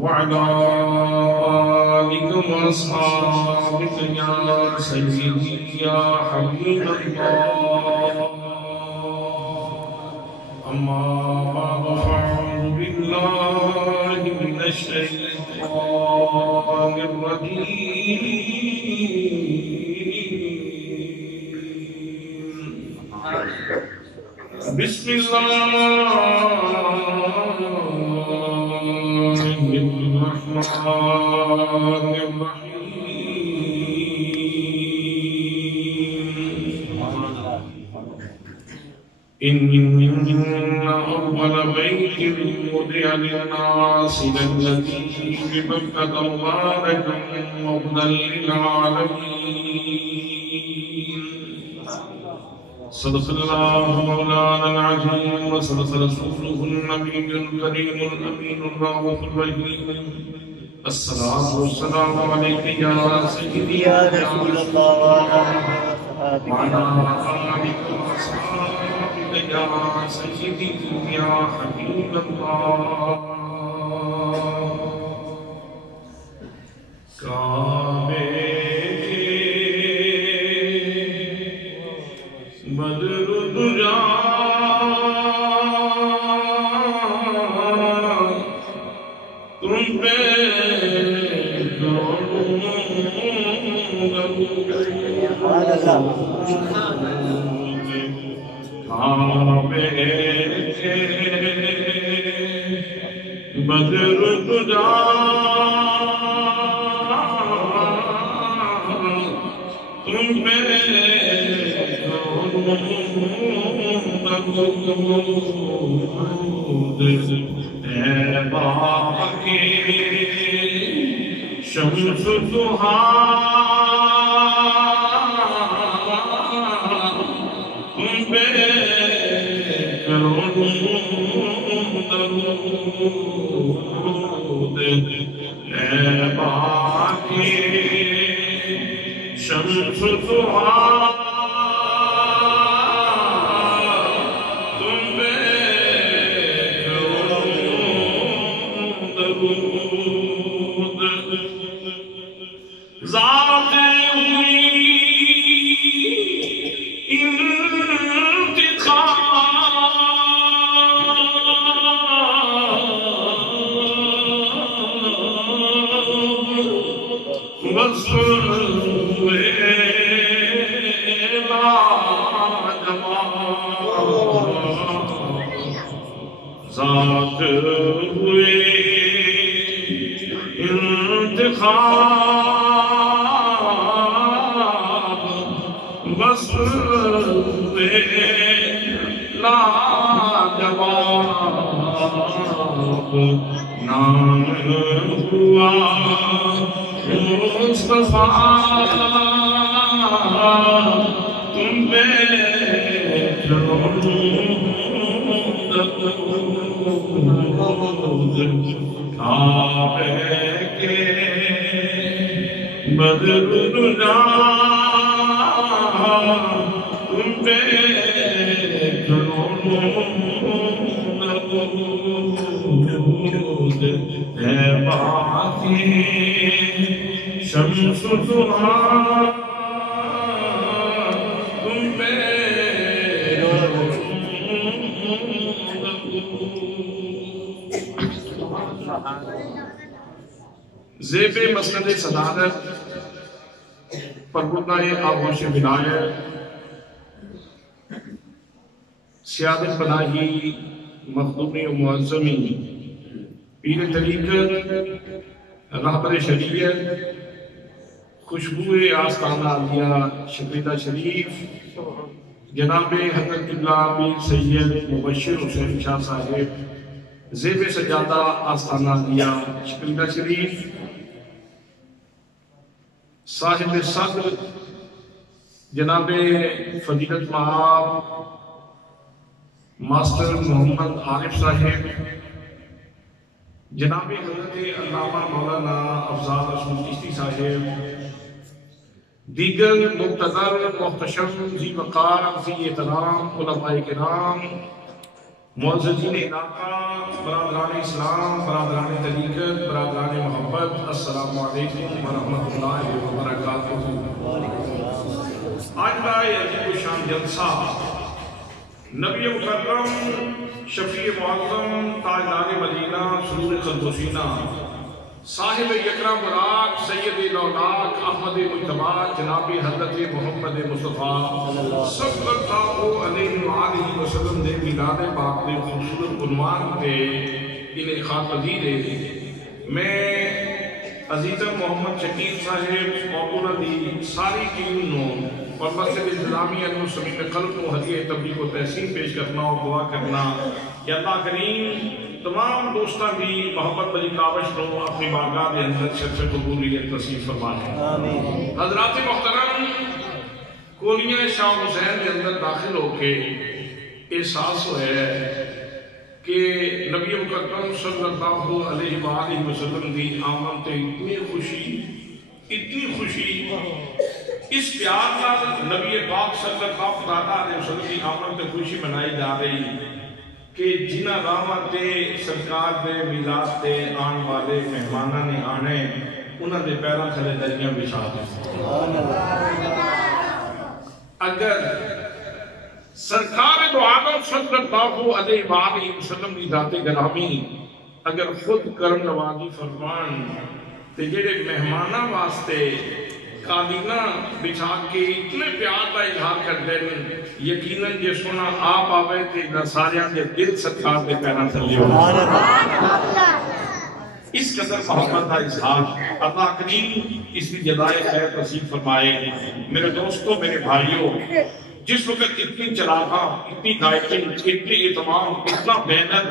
وعلى آلك وأصحابك يا سيدي يا حبيب الله أما بعد فأعوذ بالله من الشيطان الرجيم بسم الله الرحمن الرحيم إن أول بيت وضع للناس للذي ببكة مباركا وهدى للعالمين صدق الله مولانا العظيم وصدق رسوله النبي الكريم الأمين الرؤوف الرحيم الصلاة والسلام عليك يا سيدي يا رسول الله وعلى آلك وأصحابك يا سيدي يا حبيب الله کعبے بدر دجا تم پہ بدر تجا تم پہ باقی شمس ضحا تم پہ باقی شمس ضحا ذات ہوئی انتخاب بس ہوئے لاجواب ذات ہوئے انتخاب بس ہوئے لاجواب نام ہوا مصطفیٰ تم پہ کعبے کے بدر دجا تم پہ درود ہے باقی شمس ضحا تم پہ زیب مسند صدارت پرگردہ آغوش ولایت سیادت پناہی مخدومی و معظمی پیر طریقت رہبر شریعت خوشبو آستانہ عالیہ شکریدہ شریف جناب حضرت اللہ پیر سید مبشر حسین شاہ صاحب زیب سجادہ آستانہ عالیہ شکریدہ شریف صاحب صدر جناب فضیلت مآب ماسٹر محمد عارف صاحب جناب حضرت علامہ مولانا افضال رسول چشتی صاحب، دیگر مقتدر محتشم ذی وقار ذی احترام علماء کرام، معززین علاقہ، برادران اسلام، برادران طریقت، برادران محبت، السلام علیکم ورحمۃ اللہ وبرکاتہ۔ آج کا یہ عظیم الشان جلسہ نبی مکرم شفیع معظم تاجدار مدینہ سرور خلدوسینہ صاحب یکرم براق سید لولاک احمد مجتبی جناب حضرت محمد مصطفیٰ صلی اللہ علیہ وآلہ وسلم دے میلاد پاک دے خوبصورت عنوان پہ انعقاد پذیر ہے۔ میں عزیزم محمد شکیل صاحب اور انہوں دی ساری ٹیم نو اور مسجد اسلامی المسلمین قلب کو ہدیہ تبلیغ و تحسین پیش کرنا اور دعا کرنا کہ اللہ کریم تمام دوستان بھی محبت بلی کاوش نو اپنی بارگاہ دے اندر شرف قبولیت نصیب فرمائے۔ حضرات محترم، کولیاں شاہ حسین کے اندر داخل ہو کے احساس ہے کہ نبی مکرم صلی اللہ علیہ وآلہ وسلم دی آمد تے اتنی خوشی اس پیار کا نبی پاک صلی اللہ علیہ وسلم دی آمد تے خوشی منائی جا رہی کہ جنہ راواں تے سرکار دے میلاد تے آن والے مہمانہ نے آنے انہوں نے پیرا تھلے دریاں بچھا دیں۔ اگر سرکار دو عالم صلی اللہ علیہ وآلہ وسلم کی ذات گرامی اگر خود کرم نوازی فرمان تے جڑے مہمانہ واسطے قالینہ بچھا کے اتنے پیار کا اظہار کر دیں، یقیناً جے سونا آپ آوے تے نصاریاں کے دل سرکار دے پیرا تھلے ہو۔ اس قدر محبت کا اظہار اللہ کریم اس کی جزائے خیر نصیب فرمائے۔ میرے دوستوں، میرے بھائیوں، جس وقت اتنی چراغاں، اتنی لائٹنگ، اتنی اہتمام، اتنا بینر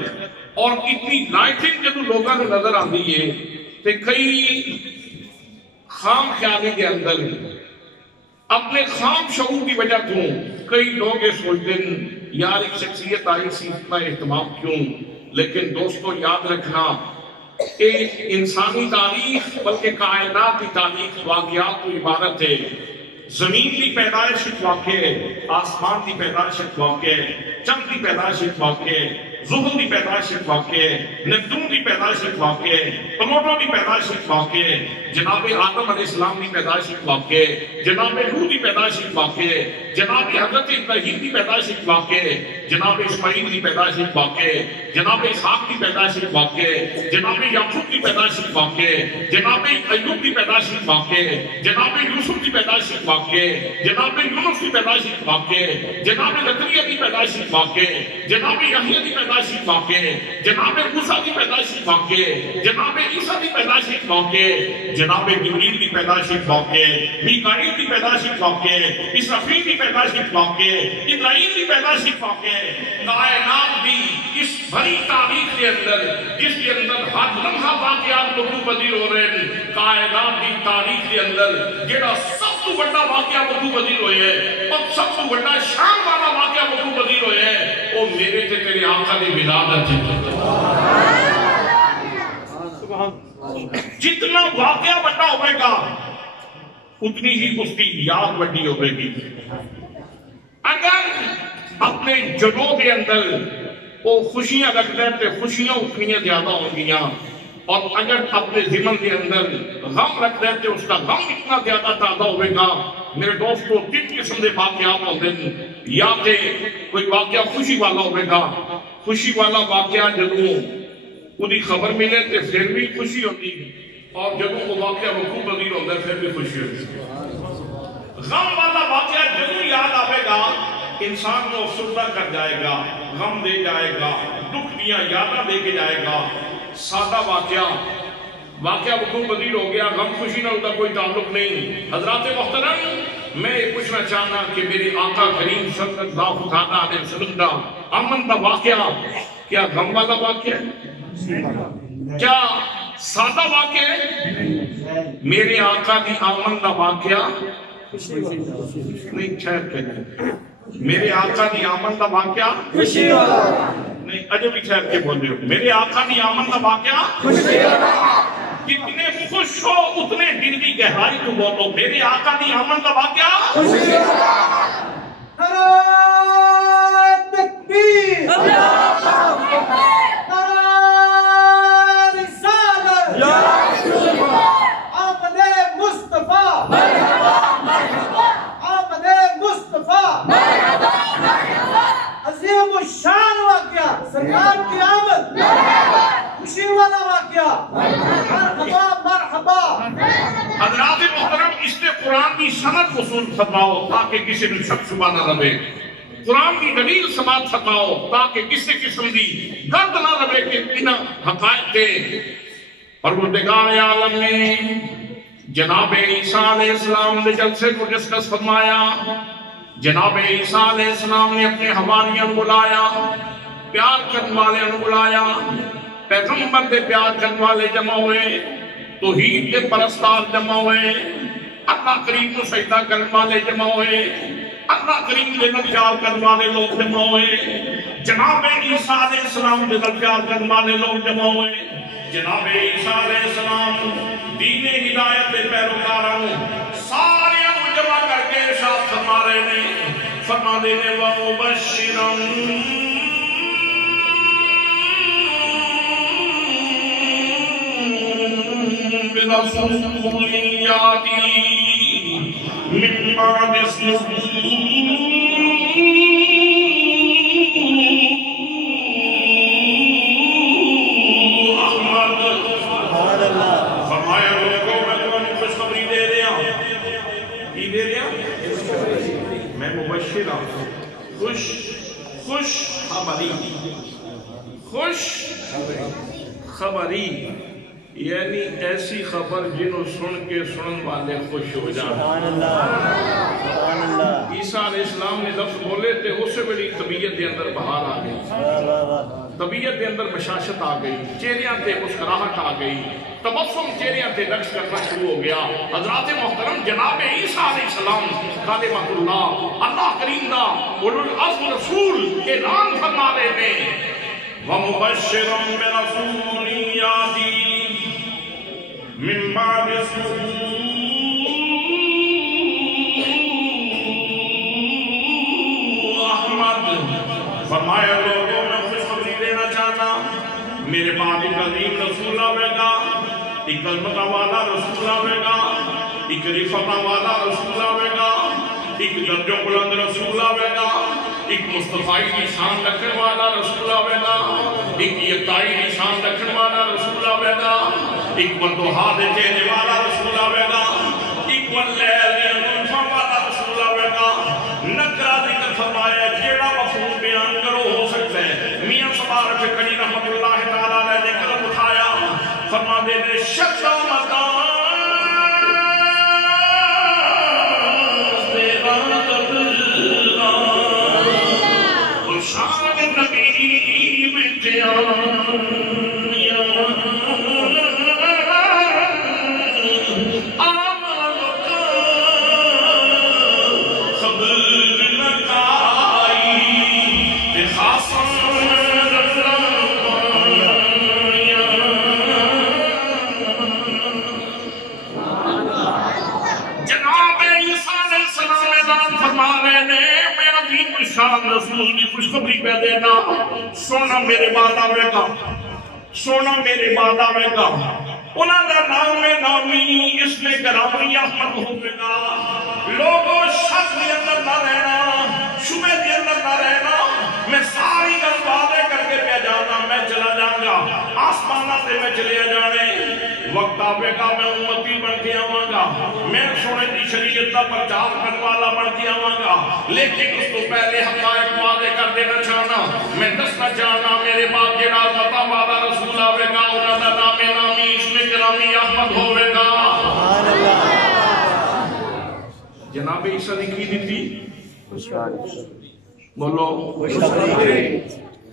اور اتنی لائٹنگ جب لوگوں نے نظر آتی ہے تو کئی خام خیالی کے اندر اپنے خام شعور کی وجہ تو کئی لوگ یہ سوچتے ہیں یار ایک شخصیت آئی سی اتنا اہتمام کیوں؟ لیکن دوستو یاد رکھنا ایک انسانی تاریخ بلکہ کائنات کی تاریخ واقعات تو عبارت ہے۔ زمین کی پیدائش ایک واقع ہے، آسمان کی پیدائش ایک واقع ہے، چند کی پیدائش ایک واقع ہے، زحل کی پیدائش ایک واقع ہے، نیپتون کی پیدائش ایک واقع ہے، پلوٹو کی پیدائش ایک واقع ہے، جناب آدم علیہ السلام کی پیدائش ایک واقع ہے، جناب نوح کی پیدائش ایک واقع ہے، جناب حضرت ابراہیم کی پیدائش ایک واقع ہے، جناب اسماعیل کی پیدائش ایک واقع ہے، جناب اسحاق کی پیدائش ایک واقع ہے، جناب یعقوب کی پیدائش ایک واقع ہے، جناب ایوب کی پیدائش ایک واقع ہے، جناب یوسف کی پیدائش ایک واقع ہے، جناب یونس کی پیدائش ایک واقع ہے، جناب زکریا کی پیدائش ایک واقع ہے، جناب یحییٰ کی پیدائش ایک واقع ہے، جناب موسیٰ کی پیدائش ایک واقع ہے، جناب عیسیٰ کی پیدائش ایک واقع ہے، جناب جبریل کی پیدائش ایک واقع ہے، میکائیل کی پیدائش ایک واقع ہے، اسرافیل کی پیدائش ایک واقع ہے، ابراہیم کی پیدائش ایک واقع ہے۔ کائنات دی اس بڑی تاریخ کے اندر جس کے اندر ہر لمحہ واقعات وقوع پذیر ہو رہے ہیں، کائنات دی تاریخ کے اندر جڑا سب تو بڑا واقعہ وقوع پذیر ہوئے ہے اور سب تو بڑا شان والا واقعہ وقوع پذیر ہوئے ہے، وہ میرے تے تیرے آقا دی ولادت ہے۔ جتنا واقعہ بڑا ہوئے گا اتنی ہی اس کی یاد بڑی ہوئے گی۔ اگر اپنے جلوں کے اندر وہ خوشیاں رکھ دیں تو خوشیاں اتنی زیادہ ہوں گیاں، اور اگر اپنے ذمن کے اندر غم رکھ دیں تو اس کا غم اتنا زیادہ تازہ ہوئے گا۔ میرے دوستو، تین قسم کے واقعات ہوتے ہیں، یا کہ کوئی واقعہ خوشی والا ہوئے گا، خوشی والا واقعہ جدوں انہیں خبر ملے تو پھر بھی خوشی ہوتی ہے، اور جدوں وہ واقعہ وقوع پذیر ہوتا ہے پھر بھی خوشی ہوتی ہے۔ غم والا واقعہ جدوں یاد آئے گا انسان کو افسردہ کر جائے گا، غم دے جائے گا، دکھ دیا یاداں دے کے جائے گا۔ سادہ واقعہ وقوع پذیر ہو گیا، غم خوشی نہ ہوتا کوئی تعلق نہیں۔ حضرات محترم، میں یہ پوچھنا چاہنا کہ میرے آقا کریم صلی اللہ علیہ وسلم کا آمد کا واقعہ کیا غم والا واقعہ ہے؟ کیا سادہ واقعہ ہے؟ میرے آقا کی آمد کا واقعہ نہیں، ٹھہر کے نہیں، میرے آقا کی آمد کا واقعہ نہیں اجے بھی ٹھہر کے بول رہے ہو. میرے آقا دی آمد کا واقعہ کتنے خوش ہو اتنے دل کی گہرائی تو بولو. میرے آقا دی آمد کا واقعہ تکبیر آمد مصطفیٰ آمد مصطفیٰ عظیم الشان واقعہ سرکار کی آمد خوشی والا واقعہ مرحبا مرحبا. حضرات محترم اس نے قرآن کی سند وصول فرماؤ تاکہ کسی نے شک شبہ نہ رہے. قرآن کی دلیل سماعت فرماؤ تاکہ کسی قسم کی گرد نہ رہے کہ ان حقائق کے. پروردگار عالم نے جناب عیسیٰ علیہ السلام نے جلسے کو ڈسکس فرمایا. جناب عیسیٰ علیہ السلام نے اپنے حواریوں بلایا, پیار کرنے والے بلایا, پیغمبر دے پیار کرنے والے جمع ہوئے, توحید کے پرستار جمع ہوئے, اللہ کریم کو سجدہ کرنے والے جمع ہوئے, اللہ کریم کے پیار کرنے والے لوگ جمع ہوئے, جناب عیسیٰ علیہ السلام کے پیار کرنے والے لوگ جمع ہوئے. جناب عیسیٰ علیہ السلام دین ہدایت کے پیروکاروں سارے جمع کر کے ارشاد فرما رہے ہیں, فرما دینے وَمُبَشِّرًا بِرَسُولٍ يَأْتِي مِن بَعْدِ اسْمِهِ خوش خبری. خوش خبری یعنی ایسی خبر جنہوں سن کے سنن والے خوش ہو جائیں. عیسیٰ علیہ السلام نے لفظ بولے تھے اس سے بڑی طبیعت دے اندر بہار آ گئی, طبیعت دے اندر بشاشت آ گئی, چہریاں تے مسکراہٹ آ گئی, تبسم چہریاں تے رقص کرنا شروع ہو گیا. حضرات محترم جناب عیسیٰ علیہ السلام کلمۃ اللہ اللہ کریم دا اولو العزم رسول اعلان فرما رہے ہیں وَمُبَشِّرًا بِرَسُولٍ يَأْتِي مِن بَعْدِ اسْمِهِ احمد. فرمایا لوگوں میں خوشخبری دینا چاہتا میرے بعد ایک عظیم رسول آوے گا, ایک عظمت والا رسول آوے گا, ایک رفعت والا رسول آوے گا, ایک درجہ بلند رسول آوے گا, ایک مصطفی کی شان رکھنے والا رسول آوے گا, ایک یکتائی کی شان رکھنے والا رسول آوے گا, ایک بندوہا دے چہنے والا رسول آوے گا, ایک واللیل انفا والا رسول آوے گا. نکرہ ذکر فرمایا جیڑا مفہوم بیان کرو ہو سکتا ہے. میاں سبار فکری رحمت اللہ تعالیٰ نے قلم اٹھایا, فرما دینے شک و مدان شان نبی بتیان رسول کی خوشخبری پہ دینا. سونا میرے بعد آوے گا, سونا میرے بعد آوے گا, انہاں دا نام نامی اس میں گرامی احمد ہوئے گا. لوگوں شک دے اندر نہ رہنا, شبہ دے اندر نہ رہنا. میں ساری گل وعدے کر کے پہ جانا, میں چلا جاؤں گا آسمانہ سے میں چلے جانے. وقت آوے گا میں امتی بن کے آواں گا, میں سونے دی شریعت دا پرچار کرنے والا بن کے آواں گا. لیکن اس کو پہلے حقائق وعدے کر دینا چاہنا, میں دسنا چاہنا میرے بعد جڑا عظمت والا رسول آوے گا انہاں دا نام نامی اس میں گرامی احمد ہوئے گا. جناب عیسیٰ نے کی دیتی بولو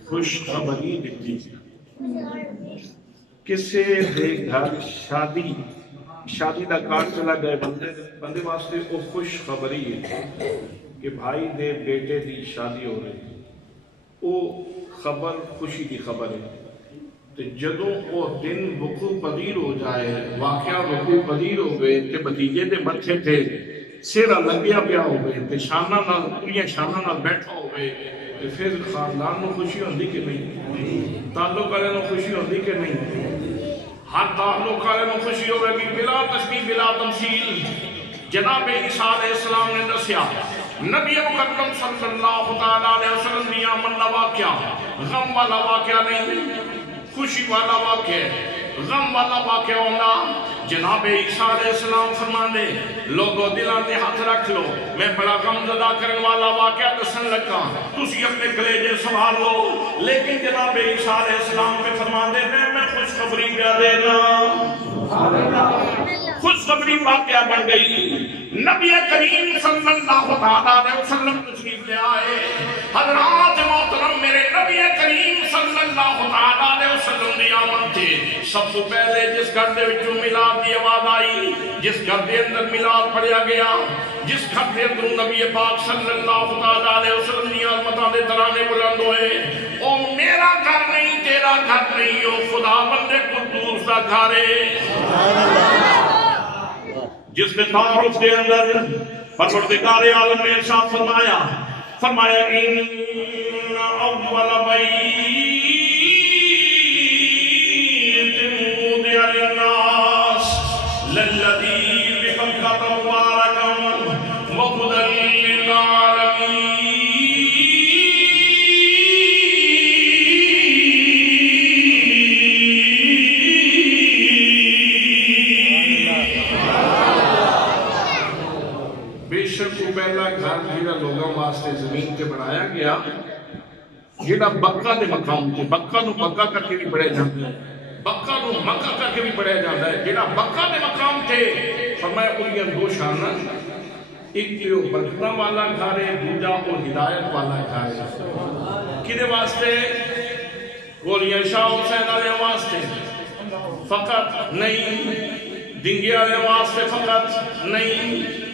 خوش خبری دیتی. کسے دے گھر شادی دا کارڈ چلا گئے بندے واسطے وہ خوش خبری ہے کہ بھائی دے بیٹے دی شادی ہو رہی. وہ خبر خوشی کی خبر ہے تے جدوں وہ دن وقوع پذیر ہو جائے واقعہ وقوع پذیر ہو گئے تے بھتیجے دے متھے تے سیرا لگیا پیا ہو گئے تے شانہ نال پوریاں شانہ نال بیٹھا ہو گئے تے پھر خاندان نو خوشی ہوندی کہ نہیں؟ تعلق والے نو خوشی ہوندی کہ نہیں؟ ہر تعلق والے نو خوشی ہوئے گی بلا تشبیہ بلا تمثیل۔ جناب عیسیٰ علیہ السلام نے دسیا نبی مقدم صلی اللہ علیہ وسلم نے آمن واقعہ غم والا واقعہ نہیں، خوشی والا واقعہ، غم والا واقعہ ہونا۔ جناب عیسیٰ علیہ السلام فرمانے لوگوں دلان دے ہاتھ رکھ لو، میں بڑا غم زدہ کرنے والا واقعہ دسن لگا، تسی اپنے کلیجے سنبھال لو۔ لیکن جناب عیسیٰ علیہ السلام پہ فرمانے میں خوشخبری پہ دینا، خوشخبری واقعہ بن گئی۔ نبی کریم صلی اللہ علیہ وسلم تشریف لے آئے، حضرات محترم میرے نبی کریم صلی اللہ علیہ وسلم دی آمد تھے۔ سب تو پہلے جس گھر دے وچوں میلاد دی آواز آئی، جس گھر دے اندر میلاد پڑھیا گیا، جس گھر دے اندر نبی پاک صلی اللہ علیہ وسلم دی عظمتاں دے ترانے بلند ہوئے، او میرا گھر نہیں تیرا گھر نہیں، او خدا بندے قدوس دا گھر ہے۔ جس نے تعارف کے اندر پروردگار عالم نے ارشاد فرمایا ان اول بیت وضع للناس للذی ببکۃ مبارکا وہدی للعالمین۔ پہلا گھر جیڑا لوگاں واسطے زمین تے بنایا گیا، جیڑا بکا دے مقام تے، بکا نو بکا کر کے بھی پڑھیا جاتا ہے، بکا نو مکہ کر کے بھی پڑھیا جاتا ہے۔ جیڑا بکا دے مقام تے فرمایا انہی دو شانہ، ایک تو برکتاں والا گھر ہے، دوجا وہ ہدایت والا گھر ہے۔ کدے واسطے؟ گولیاں شاہ حسین علیہ واسطے فقط نہیں، دنگے علیہ واسطے فقط نہیں،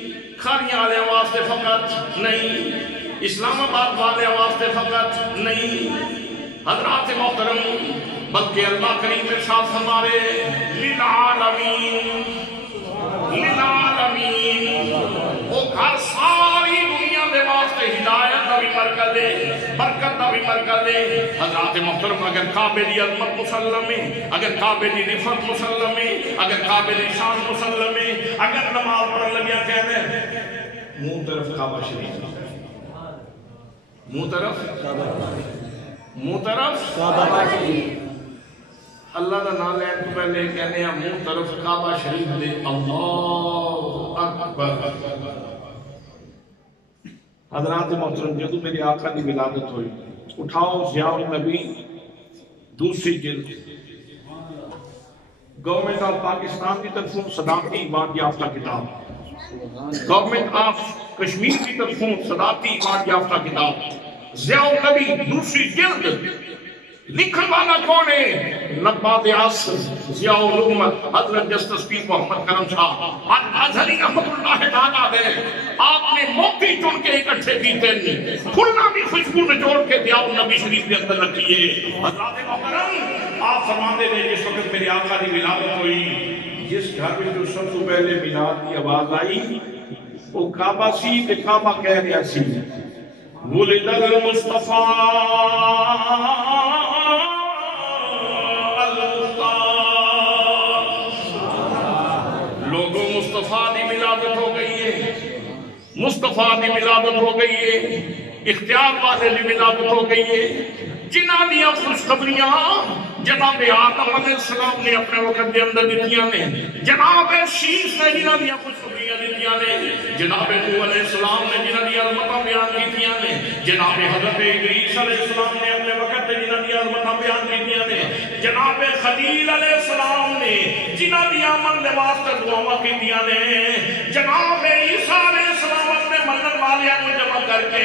کھاریاں والے واسطے فقط نہیں، اسلام آباد والے واسطے فقط نہیں، حضرات محترم بلکہ اللہ کریم ارشاد فرمائے للعالمین، للعالمین۔ وہ گھر ساری دنیا دے واسطے ہدایت دا بھی مرکز ہے، برکت دا بھی مرکز ہے۔ حضرات محترم اگر کعبے دی عظمت مسلم ہے، اگر کعبے دی رفعت مسلم ہے، اگر کعبے دی شان مسلم ہے، اگر نماز پڑھن لگیا کہنے منہ طرف کعبہ شریف، منہ طرف کعبہ شریف، اللہ دا نام لین تو پہلے کہنے ہیں منہ طرف کعبہ شریف دے اللہ اکبر۔ حضرات محترم جدو میرے آقا کی ولادت ہوئی، اٹھاؤ ضیاء النبی دوسری جلد، گورنمنٹ آف پاکستان کی طرفوں صدارتی ایوارڈ یافتہ کتاب، گورنمنٹ آف کشمیر کی طرفوں صدارتی ایوارڈ یافتہ کتاب ضیاء النبی دوسری جلد۔ لکھن والا کون ہے؟ نبات عصر ضیاء الامت حضرت جسٹس پیر محمد کرم شاہ الازہری رحمت اللہ تعالیٰ دے۔ آپ نے موتی چن کے اکٹھے پیتے نہیں، کھلنا بھی خوشبو نچوڑ کے ضیاء النبی شریف کے اندر رکھیے۔ حضرات محترم آپ فرماتے تھے جس وقت میرے آقا کی ولادت ہوئی، جس گھر میں جو سب سے پہلے میلاد کی آواز آئی وہ کعبہ سی تے کعبہ کہہ رہا سی ولد المصطفیٰ لوگوں مصطفیٰ دی ولادت ہو گئی ہے، مصطفیٰ دی ولادت ہو گئی ہے، اختیار والے دی ولادت ہو گئی ہے۔ جنہاں دیا خوشخبریاں جناب آدم علیہ السلام نے اپنے وقت دے اندر دیتیاں نے، جناب شیش نے جنہاں دیا خوشخبریاں دیتیاں نے، جناب نوح علیہ السلام نے جنہاں دیا عظمتاں بیان کیتیاں نے، جناب حضرت ادریس علیہ السلام نے اپنے وقت دے جنہاں دیا عظمتاں بیان کیتیاں نے، جناب خلیل علیہ السلام نے جنہاں دیا من لباس کا دعاواں کیتیاں نے، جناب عیسیٰ علیہ السلام اپنے منن والیاں کو جمع کر کے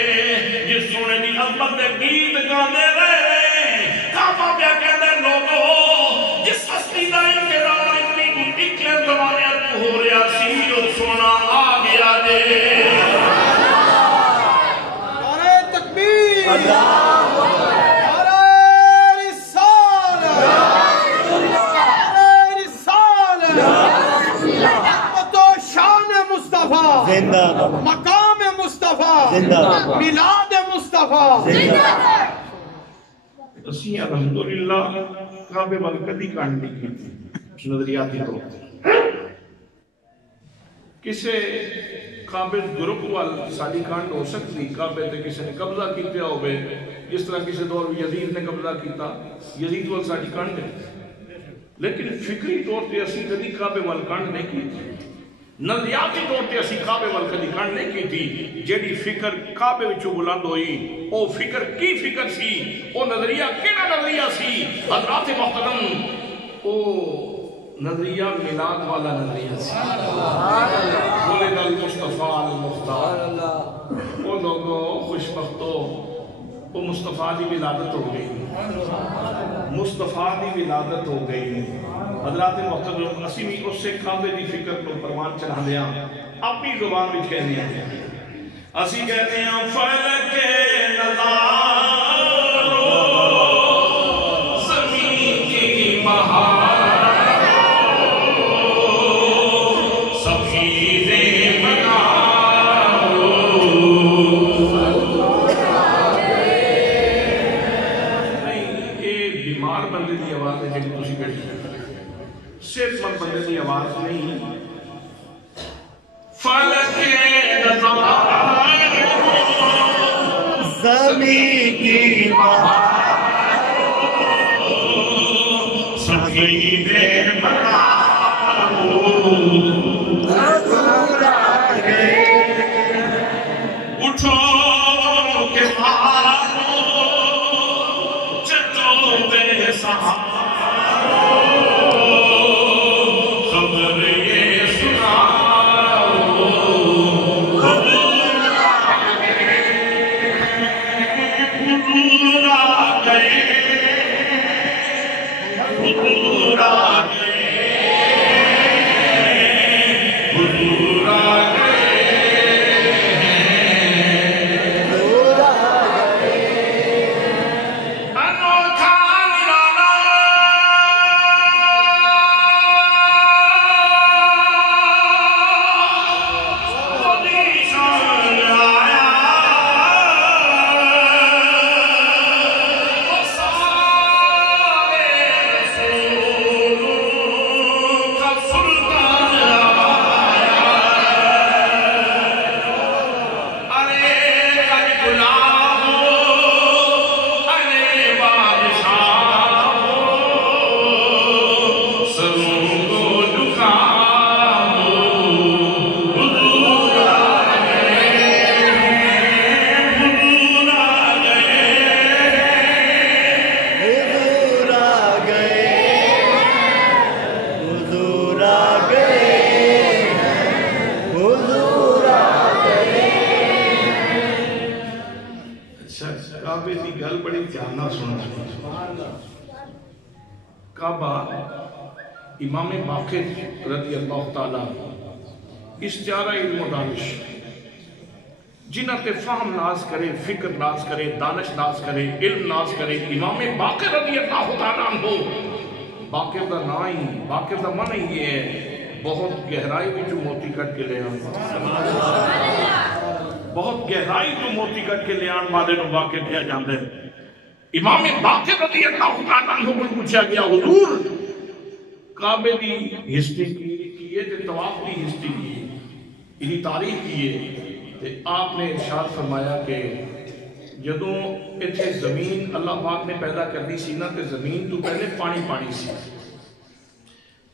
جس سونے دی عظمت دے گیت گانے رہے کعبہ پہ کہتے لوگوں جس ہستی دا انتظار اتنی نکلے زمانے تو ہو رہا سی اور سونا آ گیا دے۔ نعرہ تکبیر! زندہ مقام مصطفیٰ زندہ میلاد مصطفیٰ زندہ اسی الحمدللہ کعبے وال کدی کانڈ نہیں کی نظریاتی طور پر کسے کعبے گروپ وال ساری کانڈ ہو سکتی کعبے تے کسی نے قبضہ کیتے ہوئے جس طرح کسی دور یزید نے قبضہ کیتا یزید وال ساری کانڈ ہے لیکن فکری طور تے اسی کدی کعبے وال کانڈ نہیں کی نظریاتی طور تے اسی کعبے وال کدی کانڈ نہیں کی تھی جیڑی فکر کعبے وچوں بلند ہوئی او فکر کی فکر سی او نظریہ کیڑا نظریہ سی حضرات محترم او نظریہ میلاد والا نظریہ سی ولد المصطفیٰ المختار او لوگوں خوش بختو وہ مصطفیٰ دی ولادت ہو گئی مصطفیٰ دی ولادت ہو گئی حضرات محترم اسی بھی اس سے کعبے دی فکر کو پروان چڑھا دیا اپنی زبان میں کہنے ہیں اسی کہتے ہیں فلک نظارو زمین کی بہار سفیدیں بناو نہیں یہ بیمار بندے دی آواز ہے جنہی تسی بیٹھی صرف من بندے دی آواز نہیں فلک زمین کی سفیدیں بناو اٹھو کے مارو چتوں بے سہارو خبر یہ سناؤ حضور آ گئے حضور آ گئے حضور آ گئے انوکھا نرالا خودی شان آیا وہ سارے رسولوں کا سلطان آیا ارے کج غلام ہو ارے بادشاہ ہو سروں کو جھکاؤ حضور آ گئے حضور آ گئے حضور آ گئے حضور آ گئے حضور آ گئے اچھا کعبے کی گل بڑی دھیان نال سننا کعبہ امام باقر رضی اللہ تعالیٰ استعارہ علم و دانش جنہ تے فہم ناز کرے فکر ناز کرے دانش ناز کرے علم ناز کرے امام باقر رضی اللہ تعالیٰ عنہ باقر دا نا ہی باقر دا من ہی یہ ہے بہت گہرائی بھی جو موتی کٹ کے لے آن بہت گہرائی جو موتی کٹ کے لے آن والے نو باقر کیا جاندے امام باقر رضی اللہ تعالیٰ عنہ کو پوچھا گیا حضور کعبے دی ہسٹری کی ہے تے طواف دی ہسٹری کی ہے انہی تاریخ کی ہے تے آپ نے ارشاد فرمایا کہ جدوں اتھے زمین اللہ پاک نے پیدا کرنی سی نا تے زمین تو پہلے پانی پانی سی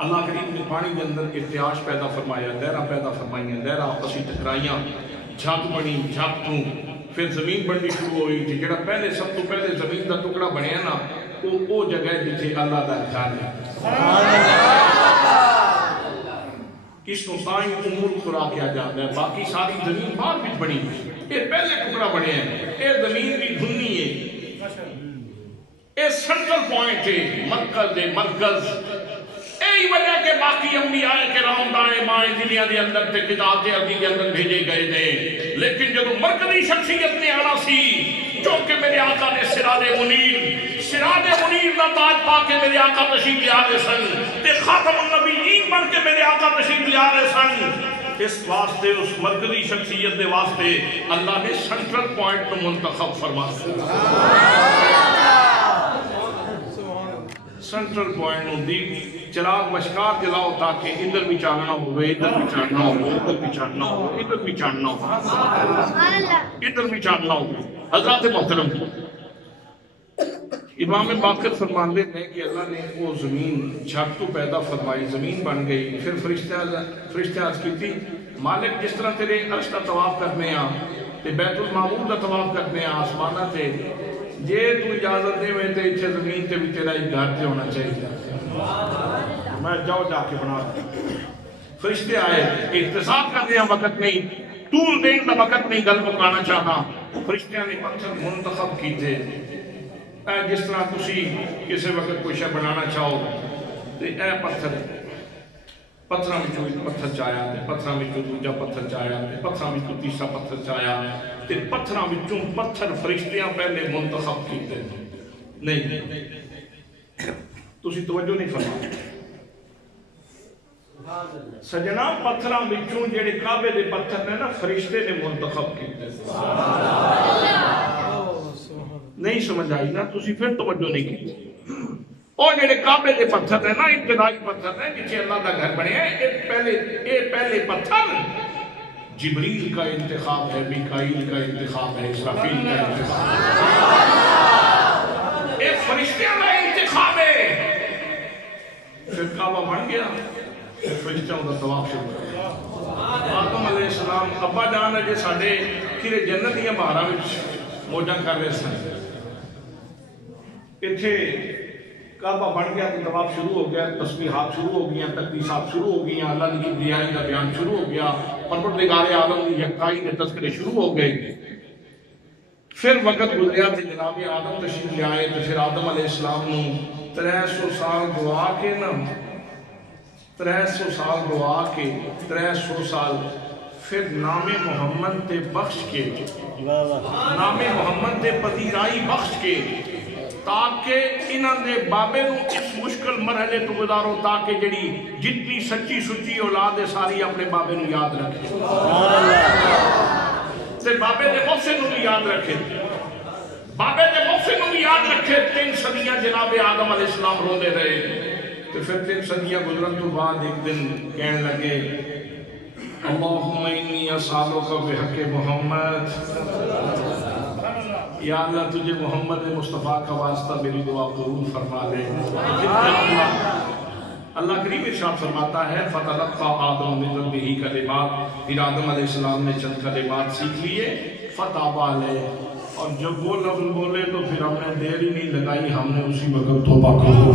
اللہ کریم نے پانی کے اندر ارتعاش پیدا فرمایا لہراں پیدا فرمائیاں لہراں اسی ٹکرائیاں جھگ بنی جھگ تو پھر زمین بننی شروع ہوئی تھی جڑا پہلے سب تو پہلے زمین دا ٹکڑا بنیا نا وہ جگہ جتھے اللہ دا گھر ہے اس کو تائیں امور خورا کیا جاتا ہے باقی ساری زمین بعد بھی بنی یہ پہلے ٹکڑا بنے ہیں یہ زمین بھی دھنی ہے یہ سنٹرل پوائنٹ ہے مرکز یہی وجہ کہ باقی انبیاء کرام دائیں بائیں دنیا دے اندر تے کتاب عربی کے اندر بھیجے گئے تھے لیکن جب مرکزی شخصیت نے آنا سی جو کہ میرے آقا نے سراج منیر دا تاج پا کے میرے آقا تشریف لے آ رہے سن تے خاتم النبیین بن کے میرے آقا تشریف لے آ رہے سن اس واسطے اس مرکزی شخصیت دے واسطے اللہ نے سنٹرل پوائنٹ کو منتخب فرما سنٹرل پوائنٹ ہوندی چراغ مشکار جلاؤ تاکہ ادھر بھی چاننا ہوئے ادھر بھی چاننا ہوئے ادھر بھی چاننا ہوئے ادھر بھی چاننا ہوئے ادھر بھی چاننا ہوئے. حضرات محترم امام باقر فرماندے ہیں کہ اللہ نے وہ زمین جھٹ تو پیدا فرمائی زمین بن گئی پھر فرشتے عرض کی تھی مالک جس طرح تیرے عرش کا طواف کرنے آ تے بیت المعمور کا طواف کرنے آ آسمانہ تے جے تو اجازت دے میں تے اچھے زمین تے بھی تیرا ایک گھر تے ہونا چاہیے میں جاؤ جا کے بنا فرشتے آئے احتساب کرنے وقت نہیں طول دین کا وقت نہیں گل مکانا چاہنا فرشتیاں نے پتھر منتخب کی تھے جس طرح تسی کسی وقت کوئی شے بنانا چاہو تے اے پتھراں وچوں ایک پتھر چایا تے پتھراں وچوں دوجا پتھر چایا تے پتھراں وچوں تیسرا پتھر چایا تے پتھراں وچوں پتھر فرشتیاں پہلے منتخب کیتے نہیں تسی توجہ نہیں فرمائی سجنا پتھراں وچوں جڑے کعبے دے پتھر نے نا فرشتے نے منتخب کیتے نہیں سمجھ آئی نا تسی پھر توجہ نہیں کی اور جڑے کعبے دے پتھر ہیں نا ابتدائی پتھر ہیں جسے اللہ کا گھر بنے ہیں پہلے پتھر جبریل کا انتخاب ہے میکائیل کا انتخاب ہے اسرافیل کا انتخاب ہے ایک فرشتیاں کا انتخاب ہے پھر کعبہ بن گیا پھر فرشتیاں کا طواف شروع کر گیا آدم علیہ السلام ابا جان ہے ساڈے کھیرے جنت یا بہارا وچ موجاں کر رہے سن اتھے کعبہ بن گیا تو طواف شروع ہو گیا تسبیحات شروع ہو گیا تقدیسات شروع ہو گئی اللہ کی کبریائی کا بیان شروع ہو گیا پروردگار عالم کی یکتائی کے تذکرے شروع ہو گئے پھر وقت گزریا تے جناب آدم تشریف لے آئے تو پھر آدم علیہ السلام نے 300 سال دعا کے نا 300 سال دعا کے 300 سال پھر نام محمد تے بخش کے نام محمد تے پذیرائی بخش کے تاکہ انہاں دے بابے نو اس مشکل مرحلے تو گزارو تاکہ جڑی جتنی سچی سچی اولاد ہے ساری اپنے بابے نو یاد رکھے تے بابے دے محسن نو یاد رکھے بابے دے محسن نو یاد رکھے 3 صدیاں جناب آدم علیہ السلام روندے رہے تے پھر 3 صدیاں گزرن تو بعد ایک دن کہنے لگے اللہم انی اسالک بحق محمد یا اللہ تجھے محمد مصطفیٰ کا واسطہ میری دعا قبول فرما لے اللہ کریم ارشاد فرماتا ہے فتلقى آدم من ربہ کلمات پھر آدم علیہ السلام نے چند کلمات سیکھ لیے فتاب علیہ اور جب وہ لفظ بولے تو پھر ہم نے دیر ہی نہیں لگائی ہم نے اسی وقت توبہ قبول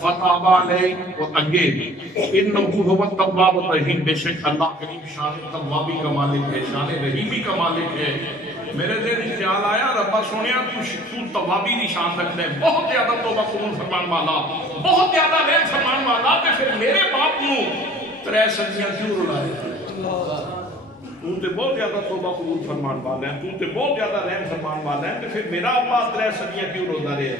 فتاب علیہ اور اگے انہو هو التواب الرحیم بے شک اللہ کریم شان توابی کا مالک ہے شان رحیمی کا مالک ہے میرے دل خیال آیا ربا سونیا تو توابی دی شان رکھتا ہے بہت زیادہ توبہ قبول فرمان والا بہت زیادہ رحم فرمان والا تے پھر میرے باپ نو 3 صدیاں کیوں رلائے تو تے بہت زیادہ توبہ قبول فرمان والا ہے تو تے بہت زیادہ رحم فرمان والا ہے تے پھر میرا ابا 3 صدیاں کیوں روتا رہے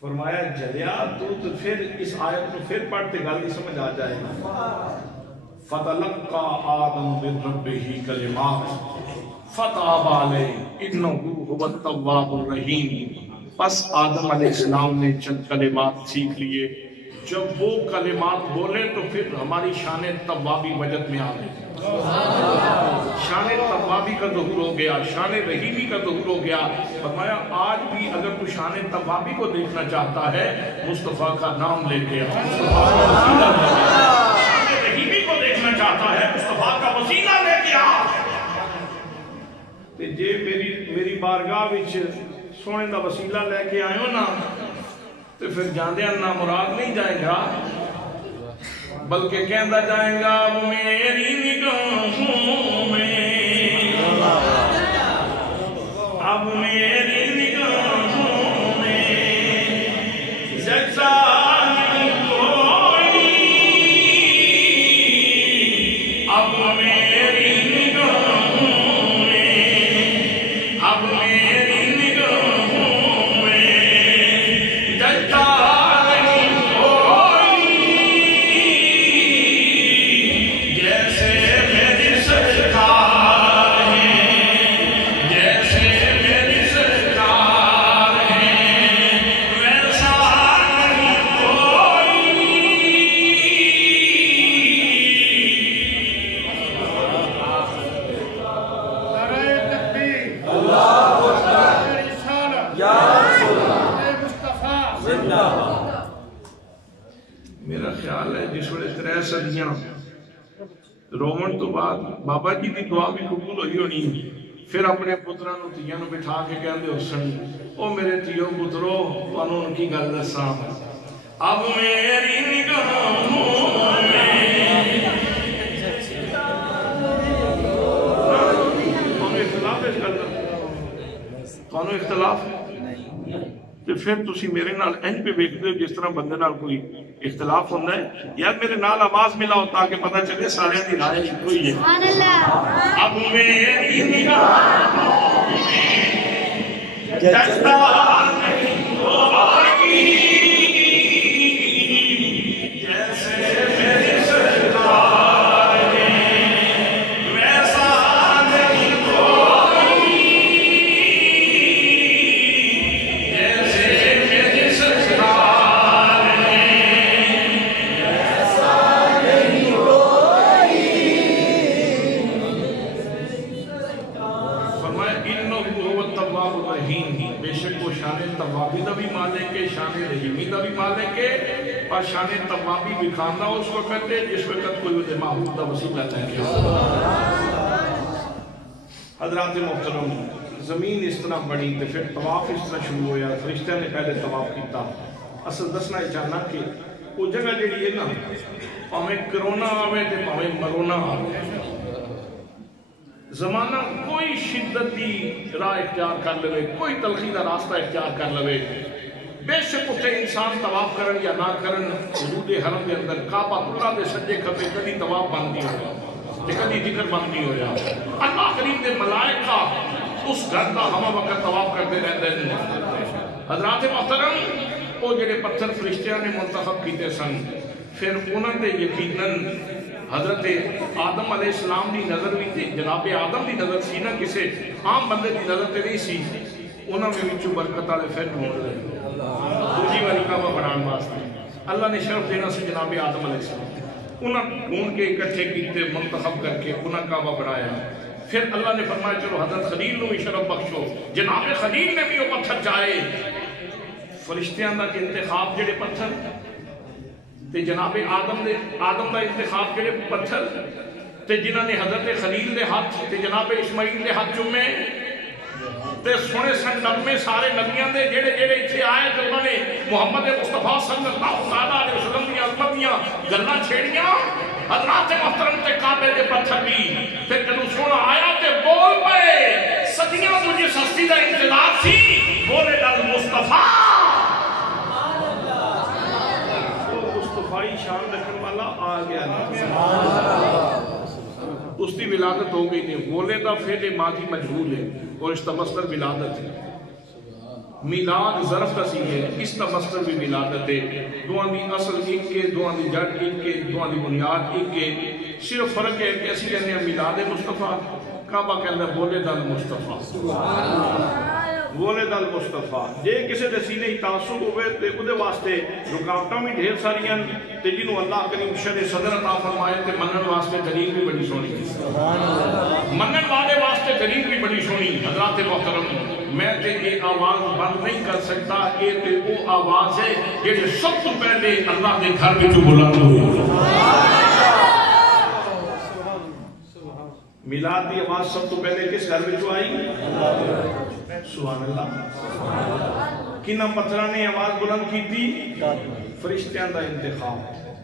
فرمایا جلیا تو پھر اس آیت کو پھر پڑھتے گل نہیں سمجھ آ جائے گا فتلقى آدم من ربہ کلمات فتاب علیہ انہ هو التواب الرحیم پس آدم علیہ السلام نے چند کلمات سیکھ لیے جب وہ کلمات بولے تو پھر ہماری شان توابی وجد میں آ گئی شان توابی کا ظہور ہو گیا شان رحیمی کا ظہور ہو گیا فرمایا آج بھی اگر تو شان توابی کو دیکھنا چاہتا ہے مصطفیٰ کا نام لے کے شان رحیمی کو دیکھنا چاہتا ہے مصطفیٰ کا وسیلہ لے کے آ جے میری بارگاہ وچ سونے دا وسیلہ لے کے آئے ہو نا تو پھر جاندیاں نا مراد نہیں جائے گا بلکہ کہندا جائے گا میری نگاہوں میں اب میری نگاہوں میں جیسا نہیں کوئی اب میری نگاہوں میں اب میری نگاہوں میں جیسا نہیں کوئی میرا خیال ہے جس ویلے 3 صدیاں رومن تو بعد بابا جی کی دعا بھی قبول ہوئی ہونی، پھر اپنے پتراں نو تیاں نو بٹھا کے کہندے ہو سن او میرے تیو پترو تانوں ان کی گل دساں اب میری نگاہوں میں اختلاف تو پھر تسی میرے نال انج پہ ویکھدے ہو جس طرح بندے نال کوئی اختلاف ہوتا ہے، یار میرے نال آواز ملا ہوتا کہ پتہ چلے سارے دی رائے ایک ہوئی ہے۔ سبحان اللہ۔ اب میری نگاہوں میں جچتا نہیں کوئی جیسے میری سرکار ویسا نہیں کوئی جیسے میری سرکار ایسا نہیں کوئی۔ فرمایا انہو هو التواب الرحیم، بے شک وہ شان توابی دا بھی مالک ہے، شان رحیمی دا بھی مالک ہے، اور شان توابی بھی کھانا اس وقت ہے جس وقت کوئی وہ محبوب دا وسیلہ تحقیق حضرات محترم، زمین اس طرح بڑی تو پھر طواف اس طرح شروع ہویا، فرشتہ نے پہلے طواف کیتا۔ اصل دسنا چاہنا کہ وہ جگہ جڑی ہے نا پاویں کرونا آوے تے پاویں مرونا آوے، زمانہ کوئی شدت دی راہ اختیار کر لے، کوئی تلخی دا راستہ اختیار کر لے، بے شک اٹھے انسان طواف کرن یا نہ کرن، حدود حرم دے اندر کعبہ اللہ دے سجے کھبے کدی طواف بند نہیں ہویا تے کدی ذکر بند نہیں ہویا۔ اللہ کریم دے ملائکہ اس گھر دا ہمہ وقت طواف کرتے رہتے ہیں۔ حضرات محترم، وہ جڑے پتھر فرشتیاں نے منتخب کیتے سن، پھر انہوں نے یقیناً حضرت آدم علیہ السلام دی نظر بھی تھی، جناب آدم دی نظر سی نا کسے عام بندے دی نظر تے نہیں سی، انہوں میں وچوں برکت والے پھر ڈھونڈ لے دوجی والی کعبہ بنان واسطے اللہ نے شرف دینا سی جناب آدم علیہ السلام، انہوں ڈھونڈ کے اکٹھے کیتے منتخب کر کے انہوں کعبہ بنایا۔ پھر اللہ نے فرمایا چلو حضرت خلیل نو بھی شرف بخشو، جناب خلیل نے بھی وہ پتھر جائے، فرشتیاں دا انتخاب جڑے پتھر تے جناب آدم دا انتخاب جڑے پتھر تے جنہاں نے حضرت خلیل دے ہاتھ تے جناب اسماعیل دے ہاتھ چومے تے سونے سن نغمے سارے نبیاں دے جڑے اتھے آئے تے انہوں نے محمد مصطفیٰ صلی اللہ علیہ وسلم دی عظمت دیاں گلاں چھیڑیاں، حضرات محترم تے کعبے دے پتھر بھی تے جدوں سونا آیا تے بول پئے، صدیاں تو جس ہستی دا انتظار سی، بولے ڈال مصطفیٰ، مصطفی شان رکھن والا آ گیا نا، اس کی ولادت ہو گئی نہیں، بولے دا فعل ماضی مجہول ہے اور اس کا مصدر ولادت ہے، میلاد ظرف کا سی ہے، اس کا مصدر بھی ولادت ہے، دعا دی اصل ایک کے، دعا دی جڑ ایک کے، دعا دی بنیاد ایک کے، صرف فرق ہے کہ اسی کہنے ہیں میلاد مصطفیٰ، کعبہ کہنے ہیں بولد المصطفیٰ، بولد المصطفیٰ، جے کسے دے سینے ہی تعصب ہوئے تے ادھے واسطے رکاوٹاں بھی ڈھیر ساریاں تے جنہوں اللہ کریم شرع صدر عطا فرمائے تے منن واسطے دلیل بھی بڑی سونی، منن والے واسطے دلیل بھی بڑی سونی۔ حضرات محترم، میں تے یہ آواز بند نہیں کر سکتا، یہ تے وہ آواز ہے یہ سب تو پہلے اللہ دے گھر میں جو بلند ہوئی، میلاد دی آواز سب تو پہلے کس گھر میں جو آئی؟ سبحان اللہ۔ کنہ پتھرہ نے آواز بلند کی تھی؟ فرشتیاں دا انتخاب،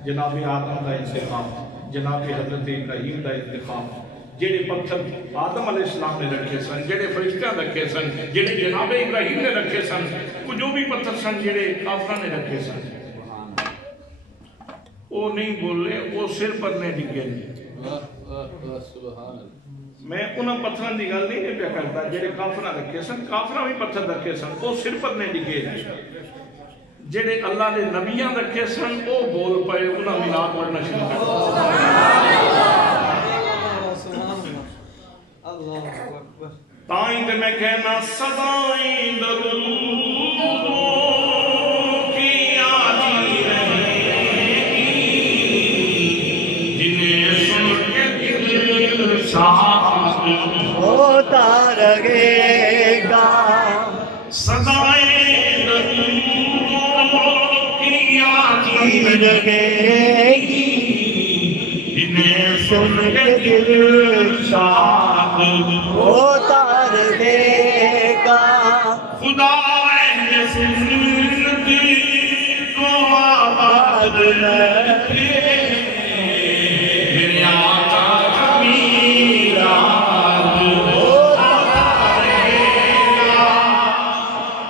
جناب آدم دا انتخاب، جناب حضرت ابراہیم دا انتخاب، جڑے پتھر آدم علیہ السلام نے رکھے سن، جڑے فرشتیاں رکھے سن، جڑے جناب ابراہیم نے رکھے سن، وہ جو بھی پتھر سن جڑے کافرہ نے رکھے سن، وہ نہیں بولے، وہ سر پر نہیں ڈگے نہیں۔ میں انہاں پتھران دی گل نہیں پیا کرتا جڑے کافرہ رکھے سن، کافرہ بھی پتھر رکھے سن، وہ سر پر نہیں ڈگے جڑے اللہ نے نبیاں رکھے سن، وہ بول پائے، انہاں میلاد پڑھنا شروع کر تائیں تے میں کہنا صدائیں درود کی آتی رہے جنہیں سن کے دل شاہد ہوتا رہے گا، صدائیں درود کی آتی رہے گی انہیں سن کے دل شاد ہوتا رہے گا خدا اہل سنت کو آباد رکھے میرے آقا کا میراد ہوتا رہے گا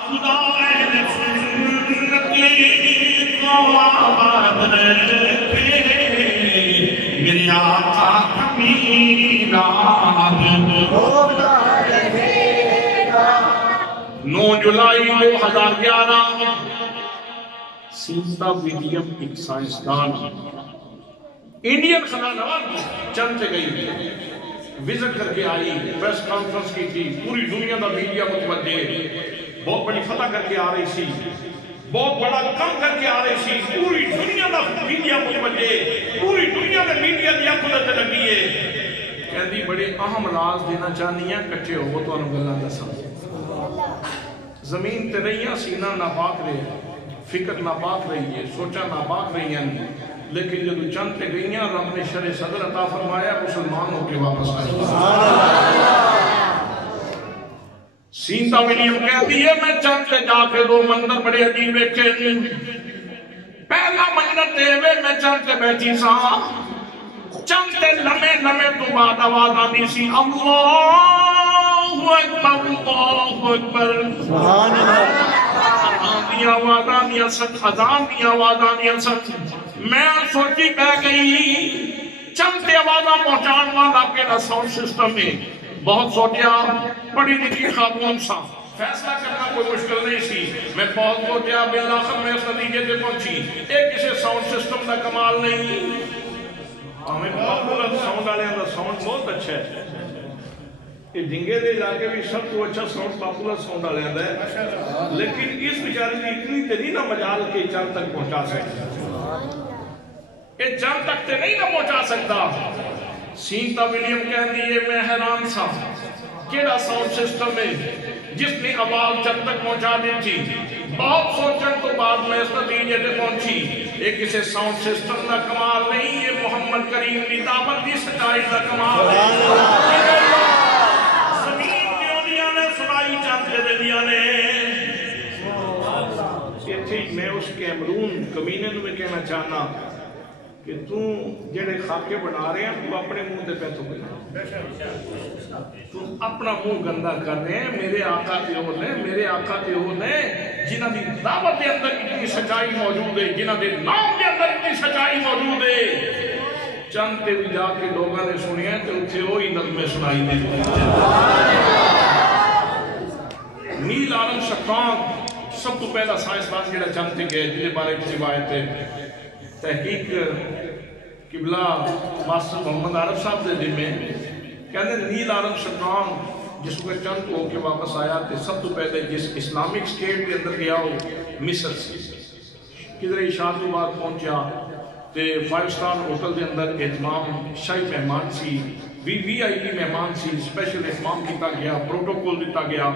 خدا اہل سنت کو آباد رکھے میرے آقا کا میراد ہوتا رہے گا 9 جولائی 2011 سینتا ولیم ایک سائنسدان انڈین خلا نوان چند سے گئی وزٹ کر کے آئی پریس کانفرنس کی تھی پوری دنیا دا میڈیا متوجہ بہت بڑی فتح کر کے آ رہی سی بہت بڑا کام کر کے آ رہی سی پوری دنیا دا میڈیا متوجہ پوری دنیا دا میڈیا دیا قدرت لگی ہے کہندی بڑے اہم راز دینا چاہنی ہے کچھے ہو تو انہوں گلہ دسا زمین تے رہیاں سینہ ناپاک رہے فکر ناپاک رہی ہے سوچا ناپاک رہی ہیں لیکن جب چند تے گئیاں رب نے شرع صدر عطا فرمایا مسلمان ہو کے واپس آئی سینتا ولیم کہتی ہے میں چند تے جا کے 2 منظر بڑے عجیب ویکھے پہلا منظر تے ہوئے میں چند تے بیٹھی سا چند تے لمے لمے تو بعد آواز آنی سی اللہ اکبر سبحان اللہ آدھی آوازانی اسد ازانی آوازانی اسد میں سوچی بہ گئی چمتے آوازہ پہنچان والا کے ساؤنڈ سسٹم میں بہت سوچیا پڑھی لکھی خاتون سا فیصلہ کرنا کوئی مشکل نہیں سی میں بہت سوچیا بالآخر میں اس نتیجے سے پہنچی ایک کسی ساؤنڈ سسٹم کا کمال نہیں ہمیں پاپولر ساؤنڈ آلے ہیں ساؤنڈ بہت اچھا ہے یہ ڈنگے دے علاقے بھی سب تو اچھا ساؤنڈ پاپولر ساؤنڈ آلے ہیں لیکن اس بیچاری کی اتنی تے نہیں نہ مجال کے چند تک پہنچا سکتا یہ چند تک تے نہیں نہ پہنچا سکتا سینتا ولیم کہہ دیئے میں حیران سا کیڑا ساؤنڈ سسٹم ہے جس نے آواز چند تک پہنچا دی تھی بہت سوچن تو بعد میں اس نتیجے سے پہنچی ایک اسے ساؤنڈ سسٹم کا کمال نہیں یہ محمد کریم کی دعوت کی سچائی کا کمال ہے زمین دیونیاں نے سنائی چاہتے دنیا نے یہ تھی میں اس کیمرون کمینے میں کہنا چاہنا کہ تم جڑے خاکے بنا رہے ہیں تو اپنے منہ دے پہ تو گنا تم اپنا منہ گندہ کر رہے ہیں میرے آقا تے ہو نے میرے آقا تے ہو نے جنہ دی دعوت دے اندر اتنی سچائی موجود ہے جنہ دے نام دے اندر اتنی سچائی موجود ہے چند تے بھی جا کے لوگاں نے سنی ہیں تو اتھے وہی نظمیں سنائی دے نیل آرمسٹرانگ سب تو پہلا سائنسدان جڑا چند تے گئے جنہیں بارے کی روایت ہے تحقیق قبلہ ماسٹر محمد عارف صاحب دے دن میں کہتے ہیں نیل آرمسٹرانگ جس کو چند ہو کے واپس آیا تھے سب تو پہلے جس اسلامک سٹیٹ کے اندر گیا ہو مصر سے کدھر عشاء تو بعد پہنچا تے 5 سٹار ہوٹل دے اندر اہتمام شاہی مہمان سی وی آئی پی مہمان سی اسپیشل اہتمام کیتا گیا پروٹوکول دیتا گیا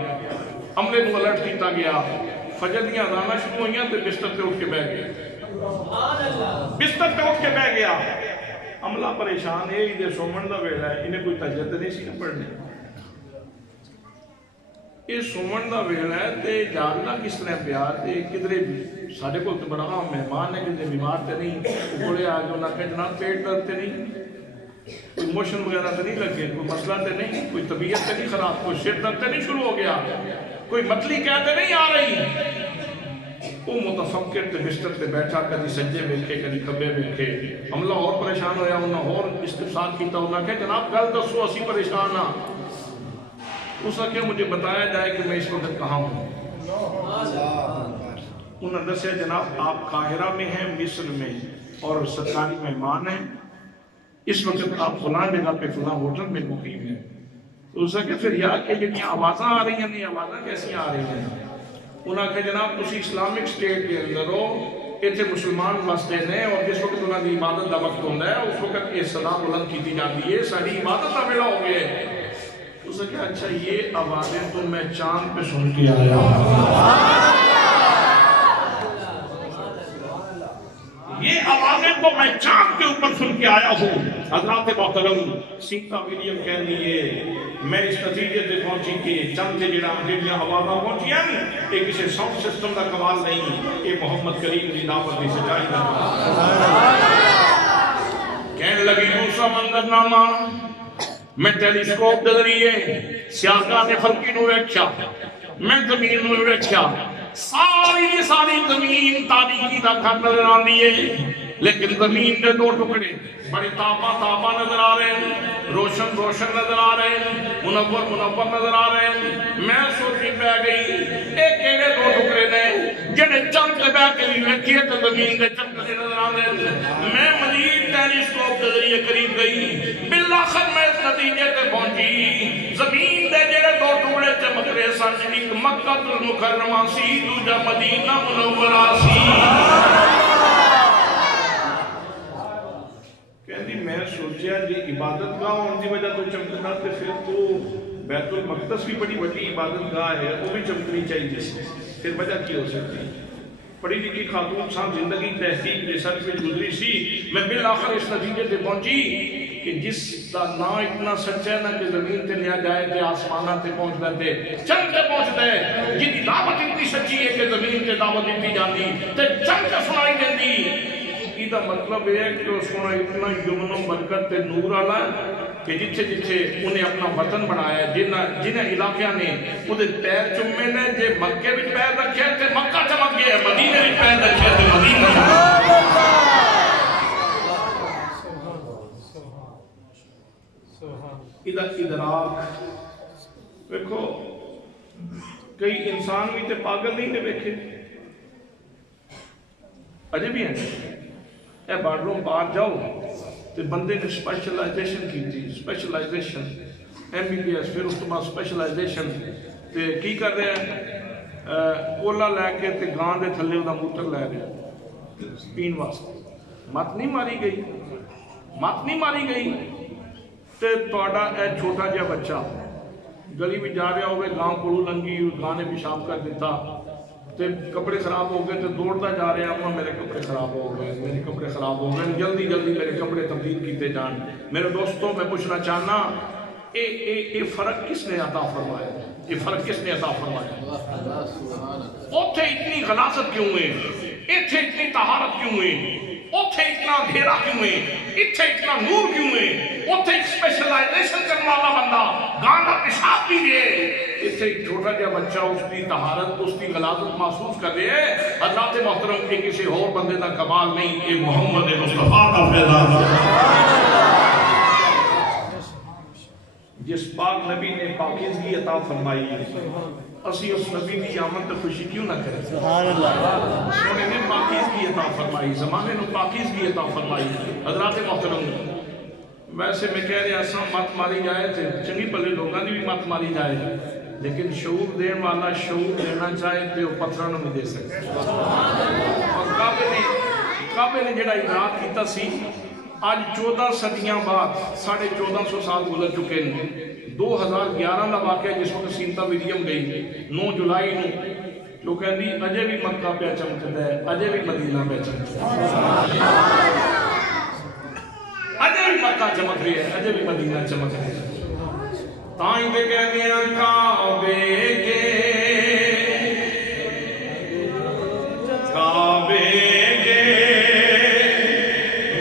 عملے کو الرٹ کیتا گیا فجر دیاں اذاناں شروع ہوئیاں تے بستر تے اٹھ کے بیٹھ گئے بستر تے اٹھ کے بیٹھ گیا عملہ پریشان ہے یہ سومن دا ویلا ہے انہیں کوئی تجرد نہیں سی پڑھنے یہ سومن دا ویلا ہے تے جاننا کس طرح پیار تے کدھرے ساڑھے کو تو بڑا مہمان ہے کدھرے بیمار تے نہیں بولے آج انہاں کہ جناب پیٹ درد تے نہیں کوئی موشن وغیرہ تے نہیں لگے کوئی مسئلہ تے نہیں کوئی طبیعت تے نہیں خراب کوئی سر درد تے نہیں شروع ہو گیا کوئی متلی کہتے نہیں آ رہی وہ متفکر تے بستر تے بیٹھا کدی سجے بیٹھے کدی کبے بیٹھے عملہ اور پریشان ہویا انہاں اور استفسار کیتا انہاں کہ جناب گل دسو اسی پریشان ہاں اس نے مجھے بتایا جائے کہ میں اس وقت کہاں ہوں انہوں نے دسیا جناب آپ قاہرہ میں ہیں مصر میں اور سرکاری مہمان ہیں اس وقت آپ فلاں جگہ پہ فلاں ہوٹل میں مقیم ہیں تو اس نے کہا پھر یار کہ جنہی آوازاں آ رہی ہیں نہیں آوازاں کیسی آ رہی ہیں انہوں نے کہا جناب تسی اسلامک سٹیٹ کے اندر ہو ایتھے مسلمان واسطے نے اور جس وقت انہوں نے عبادت دا وقت ہوتا ہے اس وقت یہ صدا بلند کی جاتی ہے ساری عبادت دا ویلا ہو گئے اس نے کہا اچھا یہ آوازیں تو میں چاند پہ سن کے آیا یہ آوازیں تو میں چاند کے اوپر سن کے آیا ہوں. حضرات محترم سیتا ولیم کہہ لیے میں اس نتیجے سے پہنچی کہ چند سے جڑیاں آوازاں پہنچی ہیں کہ کسی ساؤنڈ سسٹم کا کمال نہیں، یہ محمد کریم کی دعوت کی سچائی کا کہنے لگی دوسرا منظرنامہ میں ٹیلیسکوپ دے ذریعے سیاستان فلکی نو ویکھیا، میں زمین نو ویکھیا، ساری زمین تاریکی دا گھر نظر آندی ہے، لیکن زمین دے دو ٹکڑے بڑی تابا نظر آ رہے ہیں، روشن نظر آ رہے ہیں، منور نظر آ رہے ہیں. میں سوچی پہ گئی ایک ایڑے دو ٹکڑے نے جنہیں چند کے بہ کے بھی ویکھیے تو زمین دے چمکتے نظر آ رہے ہیں. میں مزید ٹیلیسکوپ کے ذریعے قریب گئی، بالآخر میں اس نتیجے تے پہنچی زمین دے جڑے دو ٹکڑے چمک رہے سن، ایک مکہ المکرمہ سی، دوجا مدینہ منورہ سی. کہندی میں سوچیا جی عبادت گاہ ہونے کی وجہ تو چمکنا تے پھر تو بیت المقدس بھی بڑی بڑی عبادت گاہ ہے، وہ بھی چمکنی چاہیے سی. پھر وجہ کی ہو سکتی؟ پڑھی لکھی خاتون صاحب زندگی تحقیق ریسرچ میں گزری سی. میں بالآخر اس نتیجے سے پہنچی کہ جس کا نا اتنا سچا ہے نا کہ زمین تے لیا جائے تے آسمانہ تے پہنچ دے چند تے پہنچ دے، جن کی دعوت اتنی سچی ہے کہ زمین تے دعوت اتنی جاتی تے چند تے سنائی دیندی. اس کا مطلب یہ ہے کہ اس کو اتنا یمن و برکت تے نور آلا کہ جتھے جتھے انہیں اپنا وطن بنایا ہے، جنہیں علاقیاں نے انہیں پیر چمے نے، جے مکے بھی پیر رکھے تے مکہ چمک گئے، مدینہ بھی پیر رکھے تے مدینہ چمک گئے. ادراک دیکھو کئی انسان بھی تے پاگل نہیں تے دیکھے اجے بھی ہیں. اے بارڈروم باہر جاؤ تے بندے نے سپیشلائزیشن کی تھی، سپیشلائزیشن MBBS، پھر اس کے بعد سپیشلائزیشن تے کی کر رہے ہیں کولا لے کے تے گاں دے تھلے دا موتر لے گئے پین واسطے. مت نہیں ماری گئی تے تہاڈا اے چھوٹا جہا بچہ گلی میں جا رہا ہوئے، گاں کولو لنگی، گاں نے پیشاب کر دیتا تے کپڑے خراب ہو گئے تے دوڑتا جا رہا ہوں میرے کپڑے خراب ہو گئے، جلدی میرے کپڑے تبدیل کیتے جان. میرے دوستوں میں پوچھنا چاہنا اے فرق کس نے عطا فرمایا؟ یہ فرق کس نے عطا فرمایا؟ اوتھے اتنی غلاظت کیوں ہے، ایتھے اتنی طہارت کیوں ہے، اوتھے اتنا اندھیرا کیوں ہے، ایتھے اتنا نور کیوں ہے؟ اوتھے ایک سپیشلائزیشن کرنے والا بندہ گانا پیشاب بھی دے، ایتھے ایک چھوٹا جہا بچہ اس کی طہارت اس کی غلاظت محسوس کر رہے ہیں. حضرات محترم کے کسی اور بندے کا کمال نہیں، یہ محمد مصطفیٰ کا فیضان ہے. جس پاک نبی نے پاکیزگی عطا فرمائی اسی اس نبی کی آمد تک خوشی کیوں نہ کریں؟ سبحان اللہ. سونے نے پاکیزگی عطا فرمائی، زمانے نے پاکیزگی عطا فرمائی. حضرات محترم ویسے میں کہہ رہا سا مت ماری جائے تھے چنگی پلے لوگاں دی بھی مت ماری جائے، لیکن شعور دین والا شعور دینا چاہے تو پتھراں نوں بھی دے سکتے. اور کعبے نے جڑا ادراک کیتا سی آج 14 صدیاں بعد 1450 سال گزر چکے ہیں. 2011 کا واقعہ جس وقت سیتا ولیم گئی 9 جولائی نو جو کہندی اجے بھی مکہ پہ چمکدا ہے، اجے بھی مدینہ پہ چمکدا ہے، اجے بھی مکہ چمک رہی ہے، اجے بھی مدینہ چمک رہی ہے. تائیں تے کہندے ہیں کعبے کے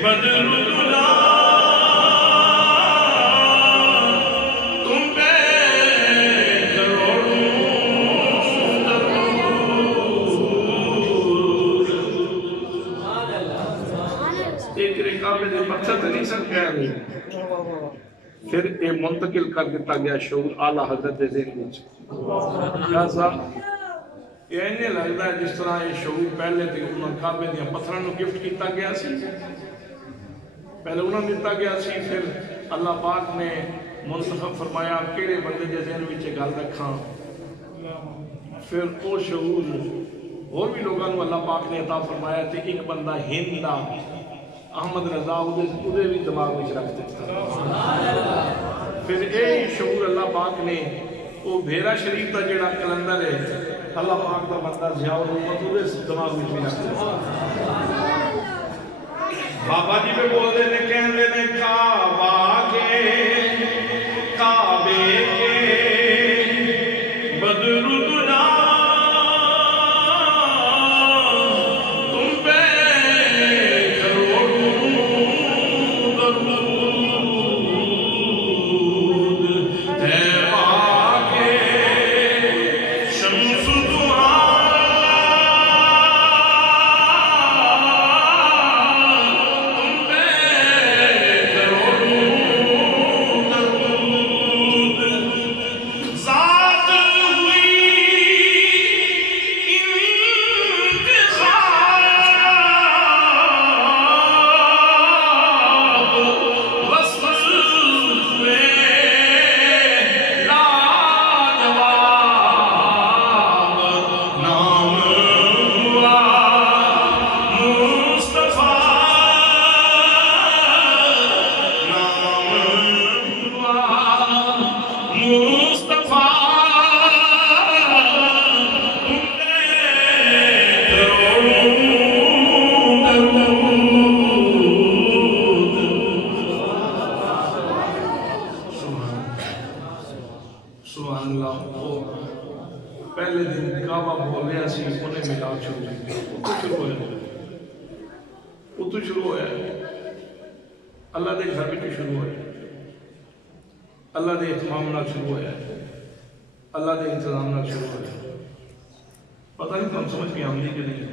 بدر پھر یہ منتقل کر دیتا گیا شعور اعلیٰ حضرت ذہن وچ. یہ نہیں لگتا ہے جس طرح یہ شعور پہلے تھے انہوں کعبے دیا پتھراں نوں گفٹ کیتا گیا سی، پہلے انہوں دیتا گیا سی، پھر اللہ پاک نے منتخب فرمایا کیڑے بندے دے ذہن وچ گل رکھاں، پھر وہ شعور اور بھی لوگوں کو اللہ پاک نے عطا فرمایا تے ایک بندہ ہند دا احمد رضا ادھے بھی دماغ میں رکھ دیتا. پھر یہ شعور اللہ پاک نے وہ بھیرا شریف کا جڑا کلندر ہے اللہ پاک کا بندہ ضیاء الرحمت ادھے دماغ میں بھی رکھ دیتا. بابا جی پہ بول دے نے کہندے نے کعبہ کے کعبے کے بدر دجا تم پہ کروڑوں درود تیبہ کے شمس دعا تم پہ کروڑوں درود ذات ہوئی انتخاب وصف میں لاجواب نام ہوا مصطفیٰ نام ہوا مصطفیٰ سبحان اللہ پہلے دن کعبہ بول رہا سی انہیں ملاد شروع اتو شروع ہویا اللہ دے گھر بھی شروع ہویا اللہ دے اہتمام نال شروع ہویا اللہ دے انتظام نال شروع ہویا پتہ نہیں تم سمجھ کے آمدی کہ نہیں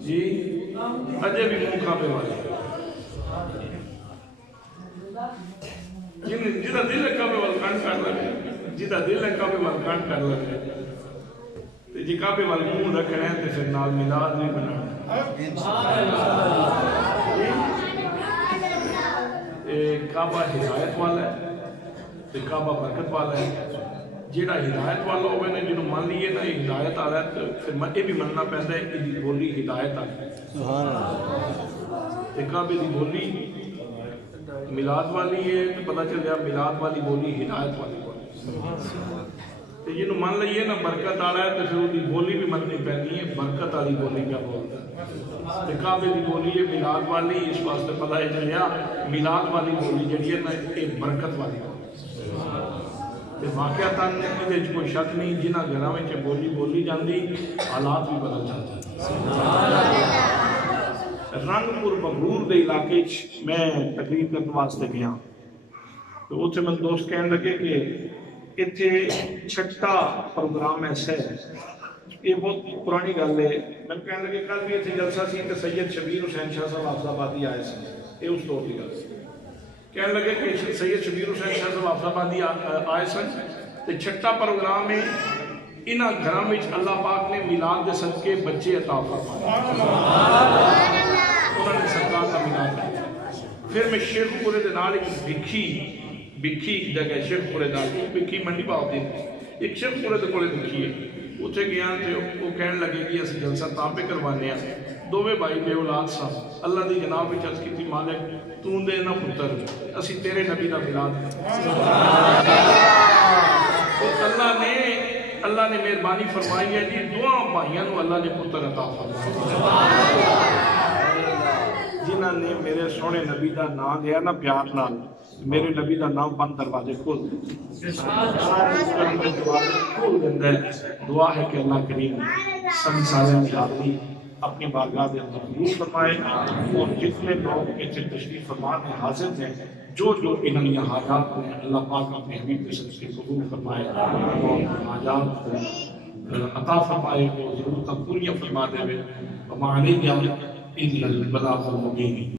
جی اجے بھی منہ کعبے والے جدا دل ہے کعبے وال کانٹ کر لگے جدا دل ہے کعبے وال کانٹ کر لگے جی کعبے وال منہ رکھنا ہے تو پھر نال میلاد نہیں بنانا کعبہ ہدایت والا ہے تو کعبہ برکت والا ہے جیڑا ہدایت والا ہوئے نے جنہوں مان لیے نا ہدایت آ رہا ہے تو پھر یہ بھی مننا پہنتا ہے کہ بولی ہدایت آ رہی ہے کعبے دی بولی میلاد والی ہے تو پتہ چل گیا میلاد والی بولی ہدایت والی بولی تو جنہوں مان لئیے نا برکت آ رہا ہے تو پھر وہ بولی بھی مننی پہنی ہے برکت والی بولی کیا بولتا ہے تو کعبے دی بولی ہے میلاد والی اس واسطے پتہ ہے چل گیا میلاد والی بولی جڑی ہے نا ایک برکت والی بولی واقعاتاً یہ کوئی شک نہیں جنہ گھروں میں بولی بولی جاندی حالات بھی بدل جاتے ہیں رنگپور بغرور دے علاقے میں تقریر کرنے واسطے گیا تو اتنے میں دوست کہنے لگے کہ اتنے چھٹا پروگرام ایسا ہے یہ بہت پرانی گل ہے میں کہنے لگے کل بھی اتنے جلسہ سی کہ سید شبیر حسین شاہ صاحب حافظ آبادی آئے سے یہ اس دور کی گل ہے کہنے لگے کہ سید شبیر حسین شاہ صاحب حافظ آبادی آئے سن تو چھٹا پروگرام ہے انہاں گھروں میں اللہ پاک نے میلاد دے صدقے بچے عطا فرمائے انہوں نے سرکار کا میلاد کیا پھر میں شیخ پورے دے نال ایک بکھی جگہ شیخ پورے دال بکھی منڈی باؤ دی ایک شیخ پورے دے کولے بکھی ہے اتنے گیا تو وہ کہنے لگے کہ اسی جلسہ تاں پہ کروانے ہیں دوویں بھائی بے اولاد صاحب اللہ دی جناب وچ عرض کیتی مالک تو دے نہ پتر اسی تیرے نبی دا میلاد اللہ نے مہربانی فرمائی ہے جی دعا بھائیاں نو اللہ نے پتر عطا فرمایا جنہاں نے میرے سونے نبی دا نام لیا نا پیار نال میرے نبی دا نام بند دروازے کھول دعا ہے کہ اللہ کریم سبھی سارے حاضری اپنی بارگاہ دے اندر قبول فرمائے اور جتنے لوگ اتنے تشریف فرما میں حاضر ہیں جو انہوں نے حاجات ہیں اللہ پاک اپنے حبیب کے سب سے قبول فرمائے اور حاجات عطا فرمائے وہ ضرورت پوری فرما دے وما علیہ الا البلاغ المبین